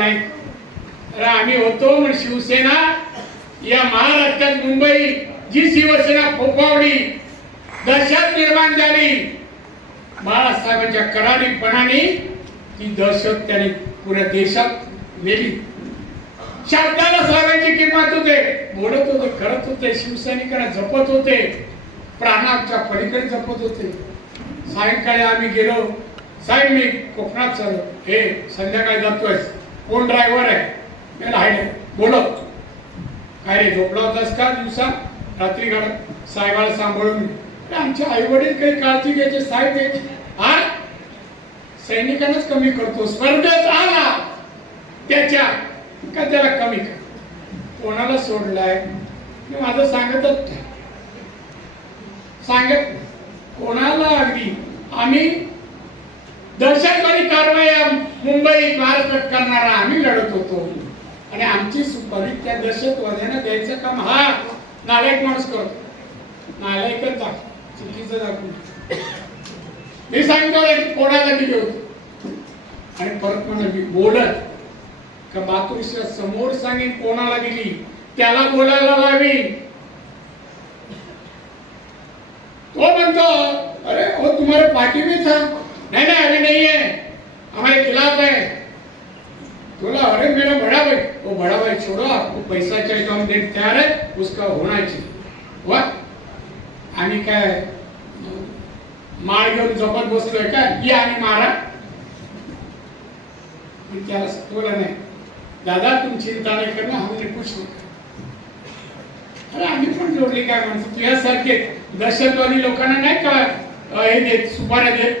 नाही. अरे आम्ही होतो पण शिवसेना या महाराष्ट्रात मुंबई जी शिवसेना फोफावली दहशत निर्माण झाली. बाळासाहेबांच्या करारीपणाने ती दहशत त्याने पुऱ्या देशात नेली. शब्दाला साहेबांची किंमत होते. बोलत होते करत होते शिवसैनिकांना जपत होते. प्राणाच्या पलीकडे जपत होते. सायंकाळी आम्ही गेलो. साहेब मी कोकणात चाललो. हे संध्याकाळी जातोय कोण ड्रायव्हर आहे? मी आहे बोलो. काय रे झोपला होतास का दिवसा? रात्री घरात साहेबाला सांभाळून आमच्या आमचे आई वडील काही काळजी घ्यायचे साहेब घ्यायचे हा सैनिकांनाच कमी करतो. स्पर्धेत आला. त्याच्या. का त्याला कमी कर? कोणाला सोडलाय? मी माझं सांगतच नाही. सांगत कोणाला अगदी आम्ही दहशतवादी कारवाई मुंबई महाराष्ट्रात करणारा आम्ही लढत होतो. आणि आमची सुपारी त्या दहशतवाद्यानं द्यायचं काम हा. नालायक माणूस करतो नालायकच दाखव चुकीचं दाखवून मी सांगितलं कोणाला दिली होती. आणि परत म्हणा मी बोलत. का मातृश्री समोर सांगेन कोणाला दिली. त्याला बोलायला लावी. तो म्हणतो अरे हो तुम्हाला पाठी मी था नाही नाही अभी नाही आहे हमारे खिलाफ है बोला अरे मेरा वो बड़ा भाई छोड़ो आपको पैसा चाहिए तो हम देने तैयार है उसका होना चाहिए वह आणि काय माळ घेऊन जपत बसलोय का? ये आणि मारा. त्याला बोला नाही. दादा तुम्ही चिंता नाही करना हमने कुछ नाही अरे आम्ही पण जोडली काय म्हणतो तुझ्यासारखे दहशतवादी लोकांना नाही का हे देत सुपाऱ्या देत?